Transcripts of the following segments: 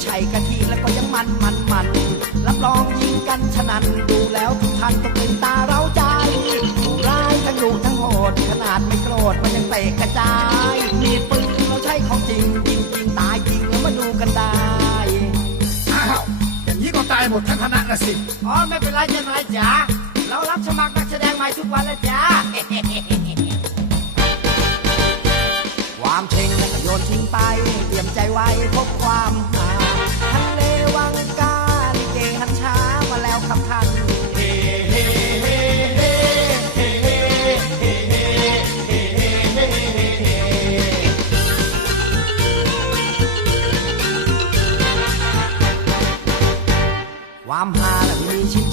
บนเวทีไม่ใช่กะทิแล้วก็ยังมันมันมันรับรองยิงกันฉะนันดูแล้วทุกท่านต้องตื่นตาเราใจผู้ร้ายทั้งดุทั้งโหด ขนาดไม่โกรธมันยังเตะกระจาย มีดปืนเราใช้ของจริงยิงจริงตายจริงแล้วมาดูกันได้อ้าวอย่างนี้ก็ตายหมดทั้งคณะละสิอ๋อไม่เป็นไรจะนายจ๋าเรารับสมัครนักแสดงใหม่ทุกวันแล้วจ้าความเชงแล้วก็โยนทิ้งไป เตรียมใจไว้พบความ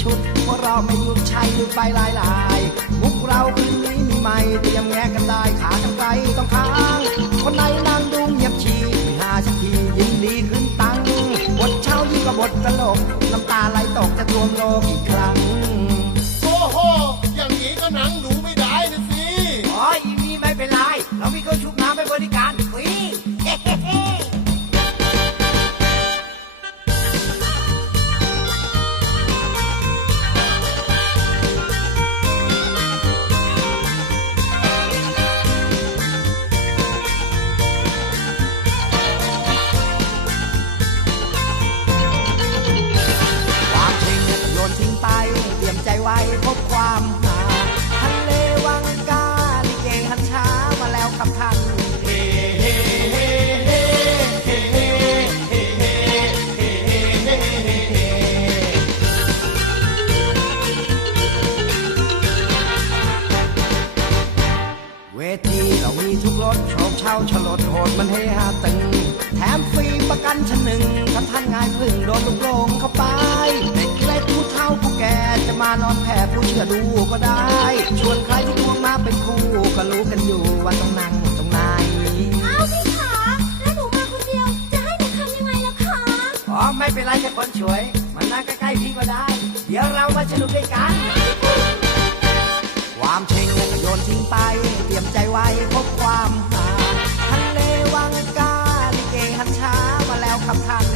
ชุดพวกเราไม่หยุดใช้หยุดไปหลายลายมุกเราคืนนี้มีใหม่เตรียมแงะกันได้ขากันไกลต้องค้าง คนไหนนั่งดูเงียบชีไม่หาชักทียินดีขึ้นตังบทเช้ายิ่งกว่าบทตลกน้ำตาไหลตกจะรวมโลกอีกครั้ง ไวพบความหาทะเลวังกาลิเกหันช้ามาแล้วครับท่านเวทีเรามีทุกรถโชว์เช่าฉลดโหดมันเฮฮาตึง แถมฟรีประกันชั้นหนึ่งถ้าท่านง่ายพึ่งโดนลูกลงเข้าไปเด็กเล็กผู้เฒ่าผู้แก่านอนแผ่ผู้เชื่อดูก็ได้ ชวนใครที่ควงมาเป็นคู่ก็รู้กันอยู่ว่าต้องนั่งตรงไหนอ้าวพี่ขาแล้วหนูมาคนเดียวจะให้หนูทำยังไงล่ะคะอ๋อไม่เป็นไรแค่คนช่วยมันนั่งใกล้ๆพี่ก็ได้ เดี๋ยวเรามาสนุกด้วยกัน ความเชงโยนทิ้งไป เตรียมใจไว้พบความหาทะเลวังกาลิเกหันช้ามาแล้วคำทัง